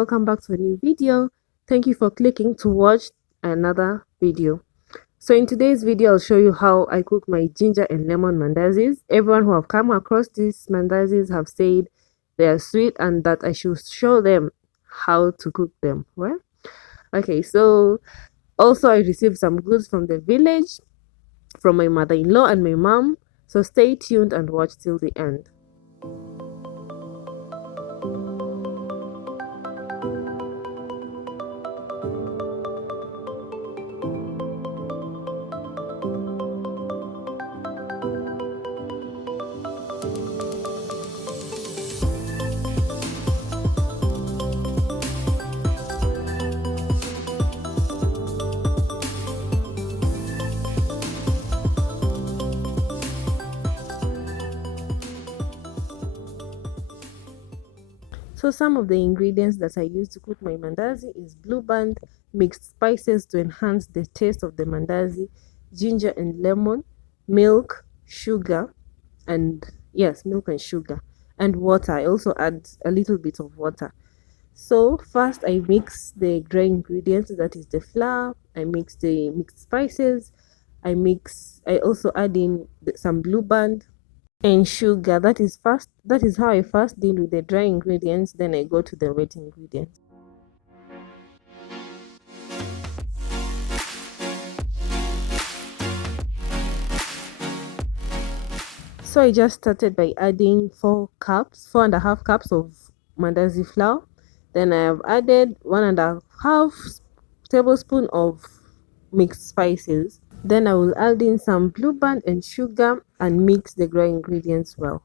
welcome back to a new video. Thank you for clicking to watch another video. So in today's video, I'll show you how I cook my ginger and lemon mandazis. Everyone who have come across these mandazis have said they are sweet and that I should show them how to cook them. Well, okay, so also I received some goods from the village from my mother-in-law and my mom. So stay tuned and watch till the end. So some of the ingredients that I use to cook my mandazi is blue band, mixed spices to enhance the taste of the mandazi, ginger and lemon, milk, sugar, and yes, milk and sugar, and water. I also add a little bit of water. So first I mix the dry ingredients, that is the flour. I mix the mixed spices. I also add in some blue band and sugar. That is how I first deal with the dry ingredients, then I go to the wet ingredients. So I just started by adding 4.5 cups of mandazi flour. Then I have added 1.5 tablespoon of mixed spices. Then I will add in some blue band and sugar and mix the dry ingredients well.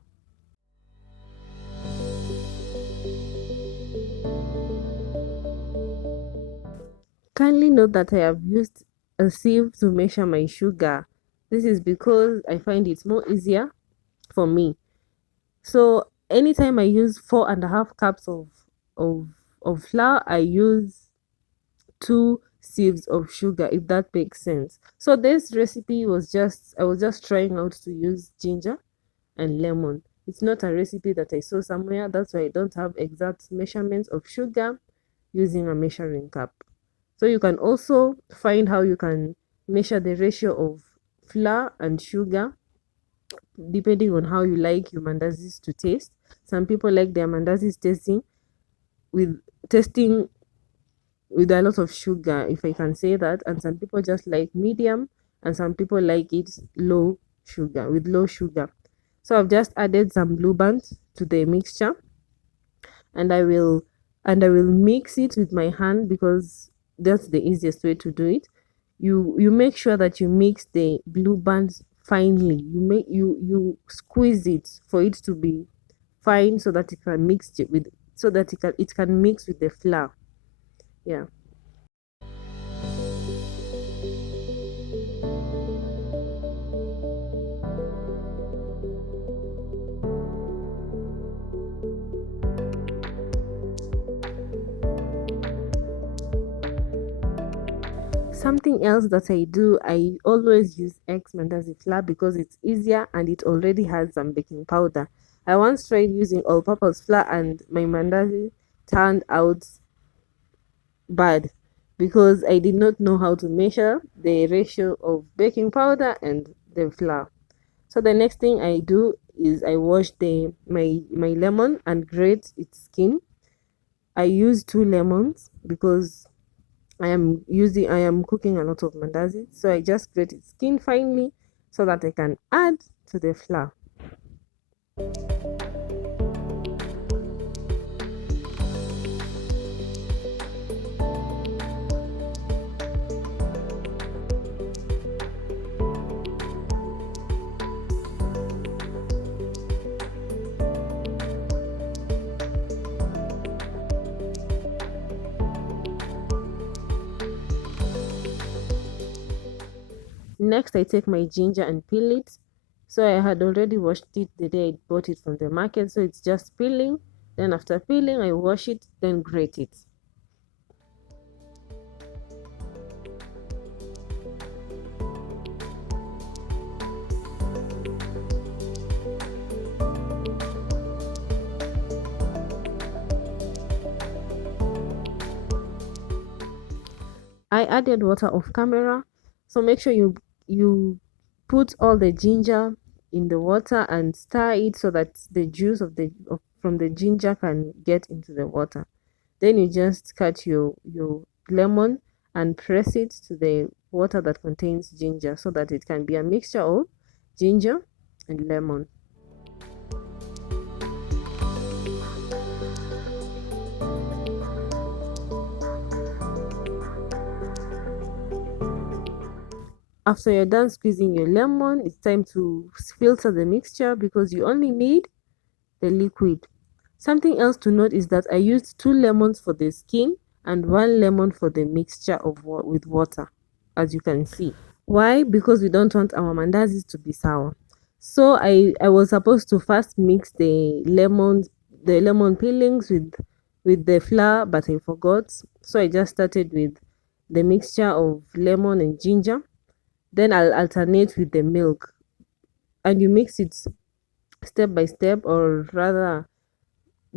Kindly note that I have used a sieve to measure my sugar. This is because I find it's more easier for me. So anytime I use 4.5 cups of flour, I use 2 sieves of sugar, if that makes sense. So this recipe was I was just trying out to use ginger and lemon. It's not a recipe that I saw somewhere. That's why I don't have exact measurements of sugar using a measuring cup. So you can also find how you can measure the ratio of flour and sugar depending on how you like your mandazis to taste. Some people like their mandazis tasting with a lot of sugar, if I can say that, and some people just like medium, and some people like it low sugar. So I've just added some blue band to the mixture, and I will mix it with my hand because that's the easiest way to do it. You make sure that you mix the blue bands finely. You squeeze it for it to be fine so that it can mix it with it can mix with the flour. Yeah. Something else that I do, I always use eggs mandazi flour because it's easier and it already has some baking powder. I once tried using all-purpose flour and my mandazi turned out bad because I did not know how to measure the ratio of baking powder and the flour. So the next thing I do is I wash my lemon and grate its skin. I use 2 lemons because I am cooking a lot of mandazi, so I just grate its skin finely so that I can add to the flour. Next, I take my ginger and peel it. So I had already washed it the day I bought it from the market, so it's just peeling. Then after peeling, I wash it, then grate it. I added water off camera, so make sure you put all the ginger in the water and stir it so that the juice from the ginger can get into the water. Then you just cut your lemon and press it to the water that contains ginger so that it can be a mixture of ginger and lemon. After you're done squeezing your lemon, it's time to filter the mixture because you only need the liquid. Something else to note is that I used 2 lemons for the skin and 1 lemon for the mixture with water, as you can see. Why? Because we don't want our mandazis to be sour. So I was supposed to first mix the lemon peelings with the flour, but I forgot. So I just started with the mixture of lemon and ginger. Then I'll alternate with the milk, and you mix it step by step, or rather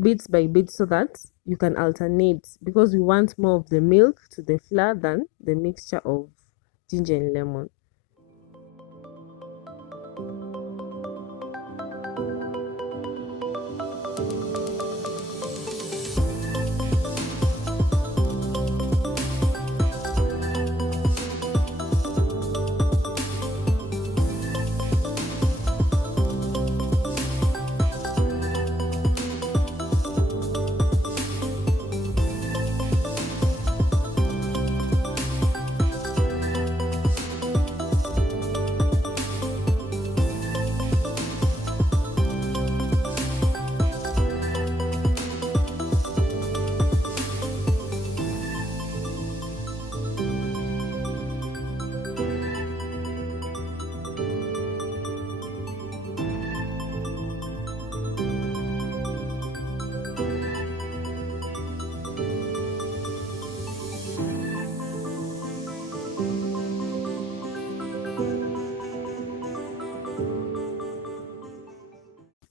bits by bit, so that you can alternate, because we want more of the milk to the flour than the mixture of ginger and lemon.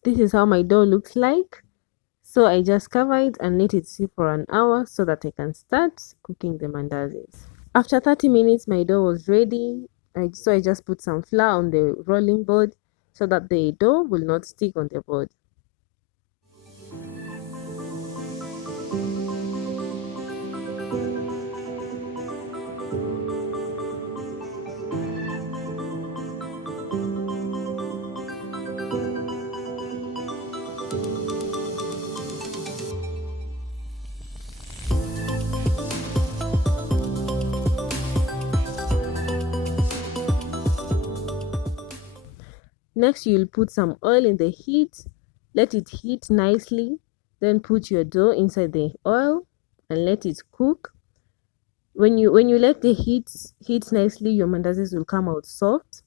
This is how my dough looks like. So I just cover it and let it sit for an hour so that I can start cooking the mandazis. After 30 minutes, my dough was ready. So I just put some flour on the rolling board so that the dough will not stick on the board. Next, you'll put some oil in the heat, let it heat nicely, then put your dough inside the oil and let it cook. When you let the heat nicely, your mandazis will come out soft,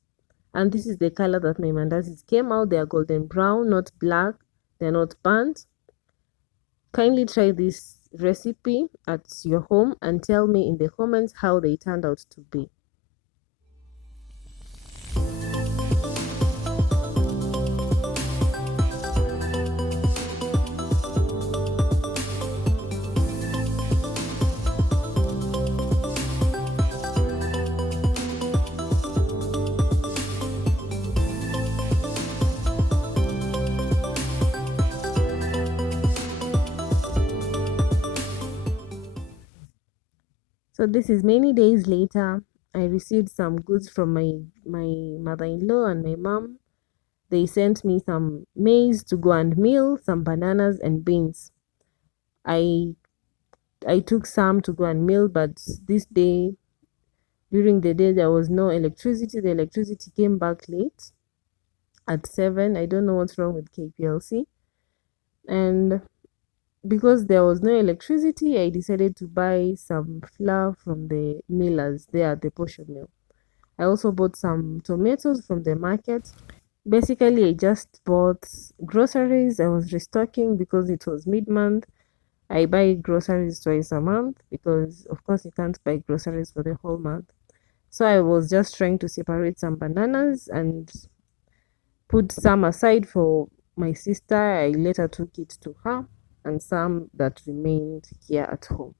and this is the color that my mandazis came out. They are golden brown, not black, they're not burnt. Kindly try this recipe at your home and tell me in the comments how they turned out to be. So this is many days later. I received some goods from my mother-in-law and my mom. They sent me some maize to go and mill, some bananas and beans. I I took some to go and mill, but this day, during the day, there was no electricity. The electricity came back late at 7. I don't know what's wrong with KPLC. And because there was no electricity, I decided to buy some flour from the millers there at the portion mill. I also bought some tomatoes from the market. Basically, I just bought groceries. I was restocking because it was mid-month. I buy groceries twice a month because, of course, you can't buy groceries for the whole month. So I was just trying to separate some bananas and put some aside for my sister. I later took it to her, and some that remained here at home.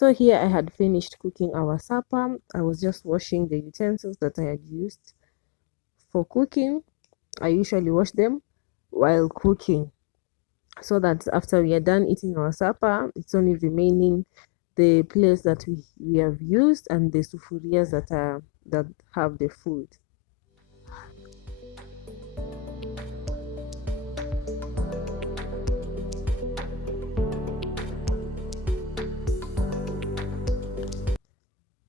So here I had finished cooking our supper. I was just washing the utensils that I had used for cooking. I usually wash them while cooking, so that after we are done eating our supper, it's only remaining the plates that we have used and the sufurias that have the food.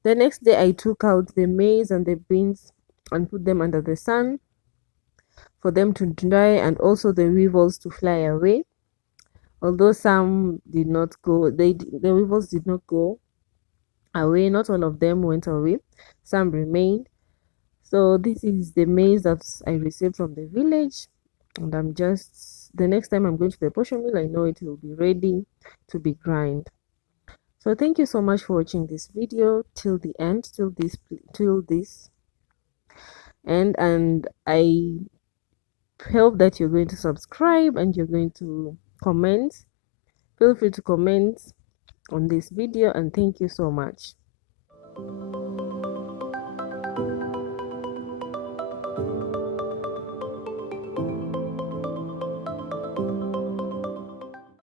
The next day I took out the maize and the beans and put them under the sun for them to dry and also the weevils to fly away. Although some did not go, the weevils did not go away. Not all of them went away. Some remained. So this is the maize that I received from the village, and I'm just the next time I'm going to the portion mill, I know it will be ready to be grind. So thank you so much for watching this video till the end, till this end, and I hope that you're going to subscribe and you're going to comment. Feel free to comment on this video, and thank you so much.